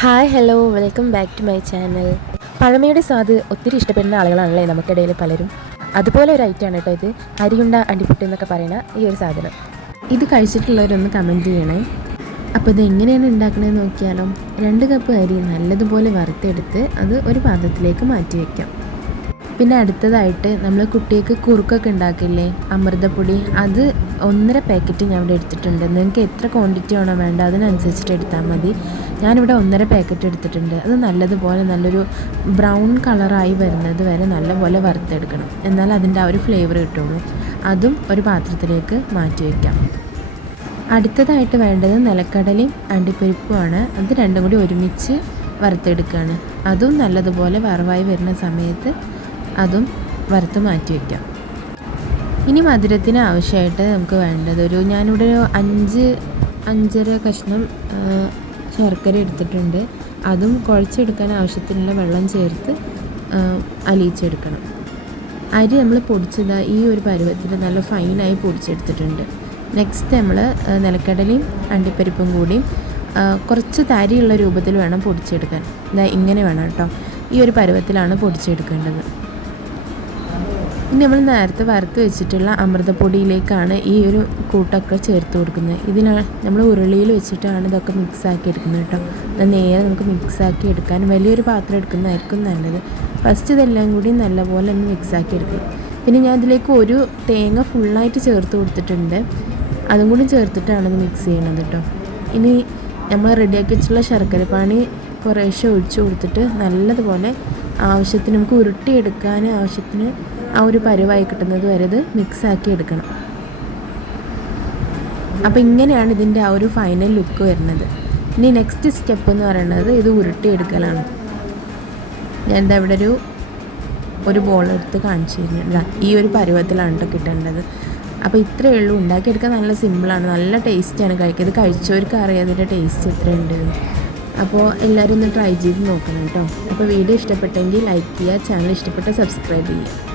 Hi hello welcome back to my channel പഴമയുടെ സ്വാദ് ഒത്തിരി ഇഷ്ടപ്പെടുന്ന ആളുകളാണല്ലേ നമുക്കിടയിൽ പലരും? അതുപോലെ ഒരു ഐറ്റമാണ് കേട്ടോ ഇത്. അരിയുണ്ട അണ്ടിപ്പുട്ട് എന്നൊക്കെ പറയുന്ന ഈ ഒരു സാധനം. ഇത് കഴിച്ചിട്ടുള്ളവരൊന്ന് കമന്റ് ചെയ്യണേ. അപ്പോൾ ഇത് എങ്ങനെയാണ് ഉണ്ടാക്കണതെന്ന് നോക്കിയാലോ. രണ്ട് കപ്പ് അരി നല്ലതുപോലെ വറുത്തെടുത്ത് അത് ഒരു പാത്രത്തിലേക്ക് മാറ്റി വയ്ക്കാം പിന്നെ അടുത്തതായിട്ട് നമ്മൾ കുട്ടികൾക്ക് കുറുക്കൊക്കെ ഉണ്ടാക്കില്ലേ? അമൃതപ്പൊടി. അത് ഒന്നര പാക്കറ്റ് ഞാൻ ഇവിടെ എടുത്തിട്ടുണ്ട്. നിങ്ങൾക്ക് എത്ര ക്വാണ്ടിറ്റി ആണോ വേണ്ട അതിനനുസരിച്ചിട്ട് എടുത്താൽ മതി. ഞാനിവിടെ ഒന്നര പാക്കറ്റ് എടുത്തിട്ടുണ്ട്. അത് നല്ലതുപോലെ നല്ലൊരു ബ്രൗൺ കളറായി വരുന്നത് വരെ നല്ലപോലെ വറുത്തെടുക്കണം. എന്നാൽ അതിന്റെ ആ ഒരു ഫ്ലേവർ കിട്ടുള്ളൂ. അതും ഒരു പാത്രത്തിലേക്ക് മാറ്റി വയ്ക്കാം അടുത്തതായിട്ട് വേണ്ടത് നിലക്കടലയും അണ്ടിപ്പരിപ്പുമാണ്. അത് രണ്ടും കൂടി ഒരുമിച്ച് വറുത്തെടുക്കുകയാണ്. അതും നല്ലതുപോലെ വറവായി വരുന്ന സമയത്ത് അതും വറുത്ത് മാറ്റി വയ്ക്കാം. ഇനി മധുരത്തിന് ആവശ്യമായിട്ട് നമുക്ക് വേണ്ടത് ഒരു ഞാനിവിടെ ഒരു അഞ്ച് അഞ്ചര കഷ്ണം ശർക്കര എടുത്തിട്ടുണ്ട്. അതും കുഴച്ചെടുക്കാൻ ആവശ്യത്തിനുള്ള വെള്ളം ചേർത്ത് അലിയിച്ചെടുക്കണം. അരി നമ്മൾ പൊടിച്ചത് ഈ ഒരു പരുവത്തിൽ നല്ല ഫൈനായി പൊടിച്ചെടുത്തിട്ടുണ്ട്. നെക്സ്റ്റ് നമ്മൾ നിലക്കടലയും അണ്ടിപ്പരിപ്പും കൂടി കുറച്ച് തരിയുള്ള രൂപത്തിൽ വേണം പൊടിച്ചെടുക്കാൻ. ഇങ്ങനെ വേണം കേട്ടോ. ഈ ഒരു പരുവത്തിലാണ് പൊടിച്ചെടുക്കേണ്ടത്. ഇനി നമ്മൾ നേരത്തെ വറുത്ത് വെച്ചിട്ടുള്ള അമൃതപ്പൊടിയിലേക്കാണ് ഈ ഒരു കൂട്ടൊക്കെ ചേർത്ത് കൊടുക്കുന്നത്. ഇതിനാണ് നമ്മൾ ഉരുളിയിൽ വെച്ചിട്ടാണ് ഇതൊക്കെ മിക്സ് ആക്കി എടുക്കുന്നത് കേട്ടോ. അത് നേരെ നമുക്ക് മിക്സ് ആക്കി എടുക്കാൻ വലിയൊരു പാത്രം എടുക്കുന്നതായിരിക്കും നല്ലത്. ഫസ്റ്റ് ഇതെല്ലാം കൂടി നല്ലപോലെ ഒന്ന് മിക്സ് ആക്കി എടുക്കണം. പിന്നെ ഞാൻ ഇതിലേക്ക് ഒരു തേങ്ങ ഫുള്ളായിട്ട് ചേർത്ത് കൊടുത്തിട്ടുണ്ട്. അതും കൂടി ചേർത്തിട്ടാണ് ഇത് മിക്സ് ചെയ്യണത് കേട്ടോ. ഇനി നമ്മൾ റെഡിയാക്കി വെച്ചിട്ടുള്ള ശർക്കര ശർക്കരപ്പാനി കുറേശ്ശെ ഒഴിച്ചു കൊടുത്തിട്ട് നല്ലതുപോലെ ആവശ്യത്തിന് നമുക്ക് ഉരുട്ടിയെടുക്കാൻ ആവശ്യത്തിന് ആ ഒരു പരുവായി കിട്ടുന്നത് വരെ ഇത് മിക്സാക്കി എടുക്കണം. അപ്പോൾ ഇങ്ങനെയാണ് ഇതിന്റെ ആ ഒരു ഫൈനൽ ലുക്ക് വരുന്നത്. ഇനി നെക്സ്റ്റ് സ്റ്റെപ്പ് എന്ന് പറയുന്നത് ഇത് ഉരുട്ടിയെടുക്കലാണ്. ഞാൻ എന്താ ഇവിടെ ഒരു ഒരു ബോൾ എടുത്ത് കാണിച്ചു തരുന്നുണ്ട് ഈ ഒരു പരുവത്തിലാണ് കേട്ടോ കിട്ടേണ്ടത്. അപ്പോൾ ഇത്രയേ ഉള്ളൂ. ഉണ്ടാക്കിയെടുക്കാൻ നല്ല സിമ്പിളാണ് നല്ല ടേസ്റ്റാണ് കഴിക്കുക ഇത് കഴിച്ചവർക്ക് അറിയാം അതിന്റെ ടേസ്റ്റ് എത്രയുണ്ട്. അപ്പോൾ എല്ലാവരും ഒന്ന് ട്രൈ ചെയ്ത് നോക്കണം കേട്ടോ. അപ്പോൾ വീഡിയോ ഇഷ്ടപ്പെട്ടെങ്കിൽ ലൈക്ക് ചെയ്യുക ചാനൽ ഇഷ്ടപ്പെട്ട സബ്സ്ക്രൈബ് ചെയ്യുക.